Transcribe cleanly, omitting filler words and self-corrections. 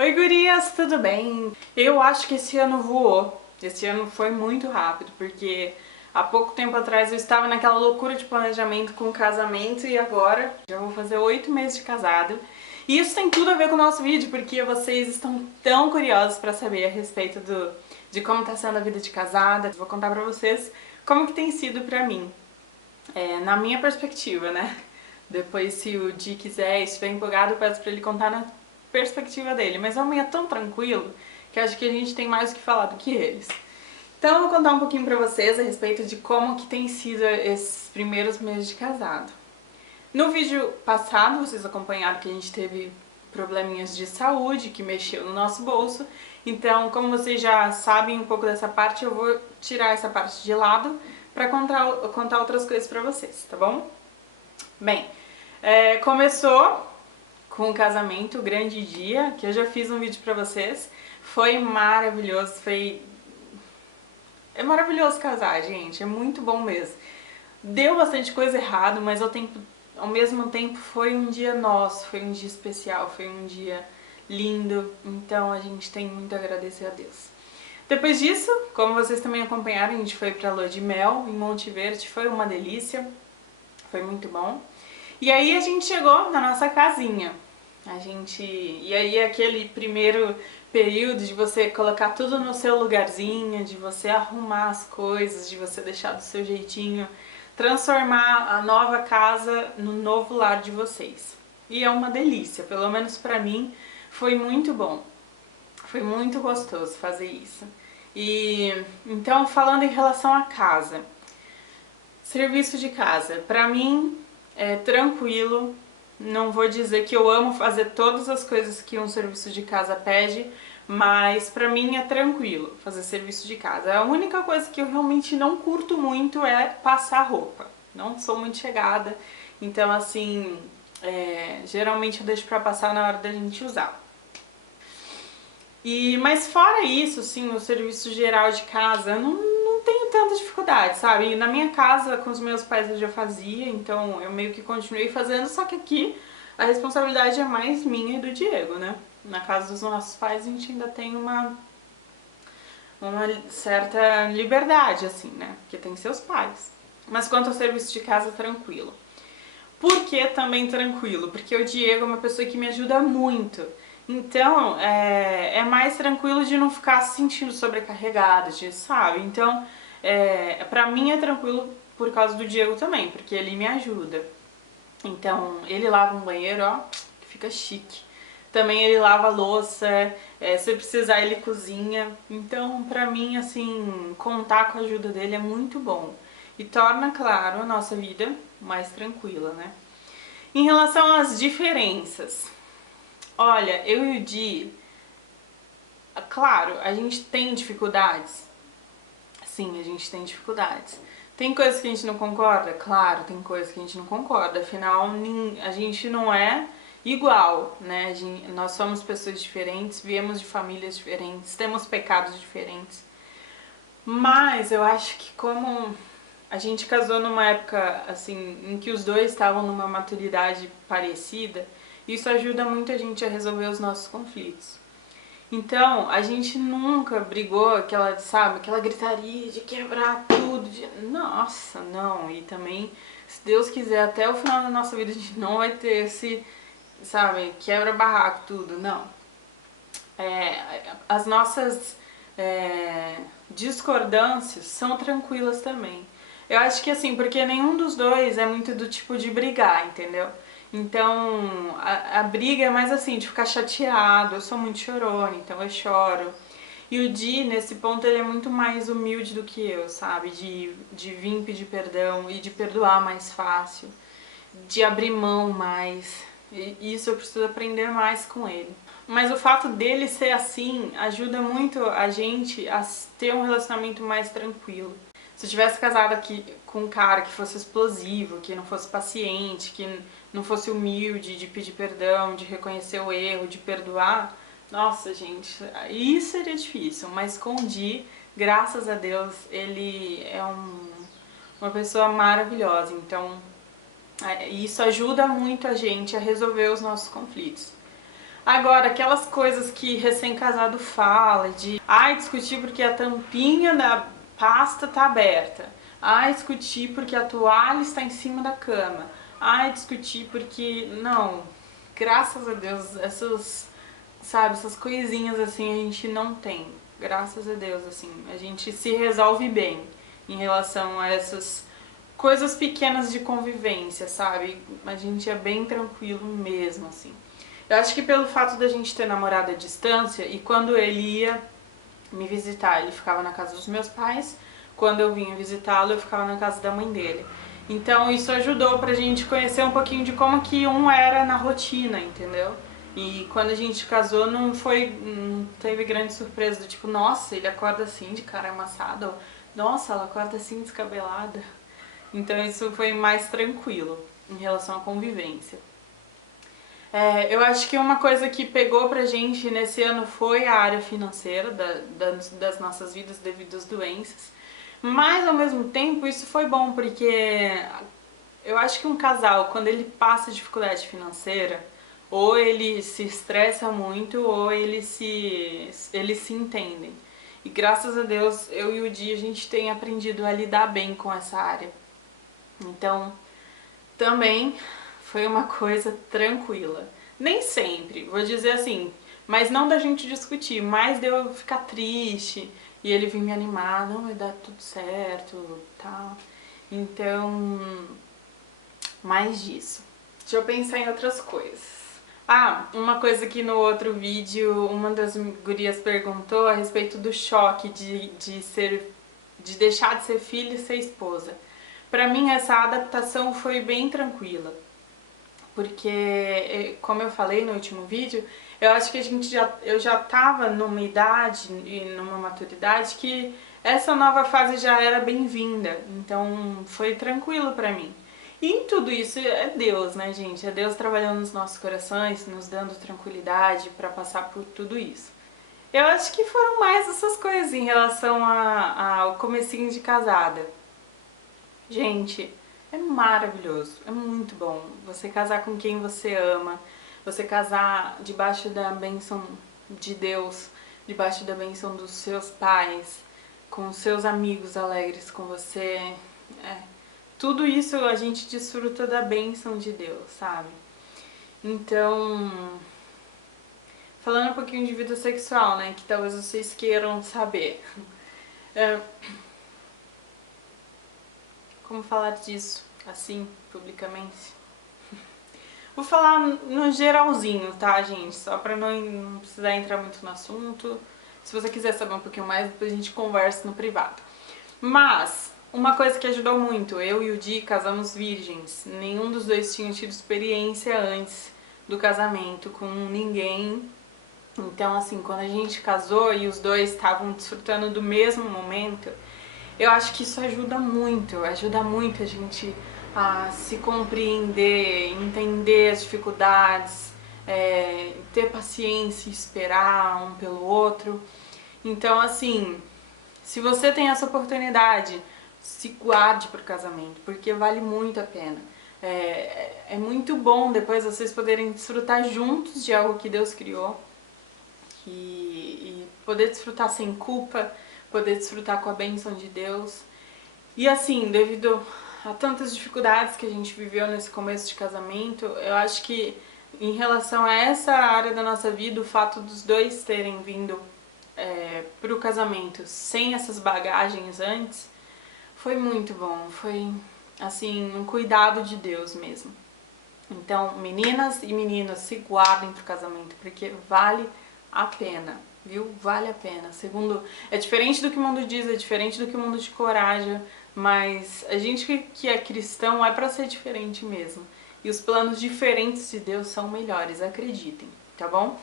Oi, gurias, tudo bem? Eu acho que esse ano voou. Esse ano foi muito rápido, porque há pouco tempo atrás eu estava naquela loucura de planejamento com o casamento e agora já vou fazer 8 meses de casado. E isso tem tudo a ver com o nosso vídeo, porque vocês estão tão curiosos para saber a respeito de como tá sendo a vida de casada. Vou contar pra vocês como que tem sido pra mim, na minha perspectiva, né? Depois, se o Di quiser e estiver empolgado, eu peço pra ele contar na perspectiva dele. Mas o homem é tão tranquilo que acho que a gente tem mais o que falar do que eles. Então eu vou contar um pouquinho pra vocês a respeito de como que tem sido esses primeiros meses de casado. No vídeo passado, vocês acompanharam que a gente teve probleminhas de saúde que mexeu no nosso bolso. Então, como vocês já sabem um pouco dessa parte, eu vou tirar essa parte de lado pra contar outras coisas pra vocês, tá bom? Bem, começou com o casamento, o grande dia, que eu já fiz um vídeo pra vocês. Foi maravilhoso, É maravilhoso casar, gente, é muito bom mesmo. Deu bastante coisa errado, mas ao mesmo tempo foi um dia nosso, foi um dia especial, foi um dia lindo, então a gente tem muito a agradecer a Deus. Depois disso, como vocês também acompanharam, a gente foi pra lua de mel em Monte Verde, foi uma delícia, foi muito bom. E aí a gente chegou na nossa casinha. E aí aquele primeiro período de você colocar tudo no seu lugarzinho, de você arrumar as coisas, de você deixar do seu jeitinho, transformar a nova casa no novo lar de vocês. E é uma delícia, pelo menos pra mim foi muito bom. Foi muito gostoso fazer isso. E então, falando em relação à casa, serviço de casa, pra mim é tranquilo. Não vou dizer que eu amo fazer todas as coisas que um serviço de casa pede, mas pra mim é tranquilo fazer serviço de casa. A única coisa que eu realmente não curto muito é passar roupa. Não sou muito chegada, então assim, geralmente eu deixo pra passar na hora da gente usar. Mas fora isso, assim, o serviço geral de casa, eu não tenho tanta dificuldade, sabe? Na minha casa, com os meus pais eu já fazia, então eu meio que continuei fazendo, só que aqui a responsabilidade é mais minha e do Diego, né? Na casa dos nossos pais a gente ainda tem uma certa liberdade, assim, né? Porque tem seus pais. Mas quanto ao serviço de casa, tranquilo. Por que também tranquilo? Porque o Diego é uma pessoa que me ajuda muito. Então, é mais tranquilo de não ficar se sentindo sobrecarregada, sabe? Então, pra mim é tranquilo por causa do Diego também, porque ele me ajuda. Então, ele lava um banheiro, ó, que fica chique. Também ele lava a louça, se precisar ele cozinha. Então, pra mim, assim, contar com a ajuda dele é muito bom. E torna, claro, a nossa vida mais tranquila, né? Em relação às diferenças, olha, eu e o Di, claro, a gente tem dificuldades. Sim, a gente tem dificuldades. Tem coisas que a gente não concorda? Claro, tem coisas que a gente não concorda. Afinal, a gente não é igual, né? Nós somos pessoas diferentes, viemos de famílias diferentes, temos pecados diferentes. Mas eu acho que como a gente casou numa época assim em que os dois estavam numa maturidade parecida, isso ajuda muito a gente a resolver os nossos conflitos. Então, a gente nunca brigou aquela gritaria de quebrar tudo, nossa, não. E também, se Deus quiser, até o final da nossa vida a gente não vai ter esse, sabe, quebra-barraco, tudo, não. As nossas discordâncias são tranquilas também. Eu acho que assim, porque nenhum dos dois é muito do tipo de brigar, entendeu? Então, a briga é mais assim, de ficar chateado. Eu sou muito chorona, então eu choro. E o Di, nesse ponto, ele é muito mais humilde do que eu, sabe? De vir pedir perdão e de perdoar mais fácil, de abrir mão mais. E isso eu preciso aprender mais com ele. Mas o fato dele ser assim ajuda muito a gente a ter um relacionamento mais tranquilo. Se eu tivesse casado aqui com um cara que fosse explosivo, que não fosse paciente, que não fosse humilde, de pedir perdão, de reconhecer o erro, de perdoar, nossa, gente, isso seria difícil. Mas com o Di, graças a Deus, ele é uma pessoa maravilhosa. Então, isso ajuda muito a gente a resolver os nossos conflitos. Agora, aquelas coisas que recém-casado fala, de ai, discutir porque a tampinha da pasta tá aberta, ai, discutir porque a toalha está em cima da cama, ai, discutir porque... Não, graças a Deus, essas, sabe, essas coisinhas assim a gente não tem. Graças a Deus, assim, a gente se resolve bem em relação a essas coisas pequenas de convivência, sabe? A gente é bem tranquilo mesmo, assim. Eu acho que pelo fato da gente ter namorado à distância, e quando ele ia me visitar, ele ficava na casa dos meus pais, quando eu vinha visitá-lo, eu ficava na casa da mãe dele. Então isso ajudou pra gente conhecer um pouquinho de como que um era na rotina, entendeu? E quando a gente casou não teve grande surpresa do tipo, nossa, ele acorda assim de cara amassada, ou nossa, ela acorda assim descabelada. Então isso foi mais tranquilo em relação à convivência. Eu acho que uma coisa que pegou pra gente nesse ano foi a área financeira das nossas vidas devido às doenças. Mas ao mesmo tempo isso foi bom, porque eu acho que um casal, quando ele passa dificuldade financeira, ou ele se estressa muito, ou eles se entendem. E graças a Deus, eu e o Di, a gente tem aprendido a lidar bem com essa área. Então, também foi uma coisa tranquila. Nem sempre, vou dizer assim, mas não da gente discutir, mas de eu ficar triste e ele vir me animar, não vai dar tudo certo, tal. Então, mais disso. Deixa eu pensar em outras coisas. Ah, uma coisa que no outro vídeo uma das gurias perguntou a respeito do choque de deixar de ser filha e ser esposa. Pra mim essa adaptação foi bem tranquila, porque como eu falei no último vídeo, eu acho que eu já tava numa idade e numa maturidade que essa nova fase já era bem-vinda, então foi tranquilo pra mim. E em tudo isso é Deus, né, gente? É Deus trabalhando nos nossos corações, nos dando tranquilidade pra passar por tudo isso. Eu acho que foram mais essas coisas em relação ao comecinho de casada. Gente, é maravilhoso, é muito bom você casar com quem você ama, você casar debaixo da bênção de Deus, debaixo da bênção dos seus pais, com seus amigos alegres com você. Tudo isso a gente desfruta da bênção de Deus, sabe? Então, falando um pouquinho de vida sexual, né, que talvez vocês queiram saber. Como falar disso, assim, publicamente? Vou falar no geralzinho, tá, gente? Só pra não precisar entrar muito no assunto. Se você quiser saber um pouquinho mais, depois a gente conversa no privado. Mas, uma coisa que ajudou muito, eu e o Di casamos virgens. Nenhum dos dois tinha tido experiência antes do casamento com ninguém. Então, assim, quando a gente casou e os dois estavam desfrutando do mesmo momento, eu acho que isso ajuda muito a gente a se compreender, entender as dificuldades, ter paciência e esperar um pelo outro. Então, assim, se você tem essa oportunidade, se guarde pro casamento, porque vale muito a pena. É muito bom depois vocês poderem desfrutar juntos de algo que Deus criou e poder desfrutar sem culpa, poder desfrutar com a bênção de Deus. E assim, devido a tantas dificuldades que a gente viveu nesse começo de casamento, eu acho que em relação a essa área da nossa vida, o fato dos dois terem vindo pro casamento sem essas bagagens antes, foi muito bom, foi assim, um cuidado de Deus mesmo. Então, meninas e meninos, se guardem pro casamento, porque vale a pena, viu? Vale a pena. Segundo, é diferente do que o mundo diz, é diferente do que o mundo te encoraja, mas a gente que é cristão é pra ser diferente mesmo. E os planos diferentes de Deus são melhores, acreditem, tá bom?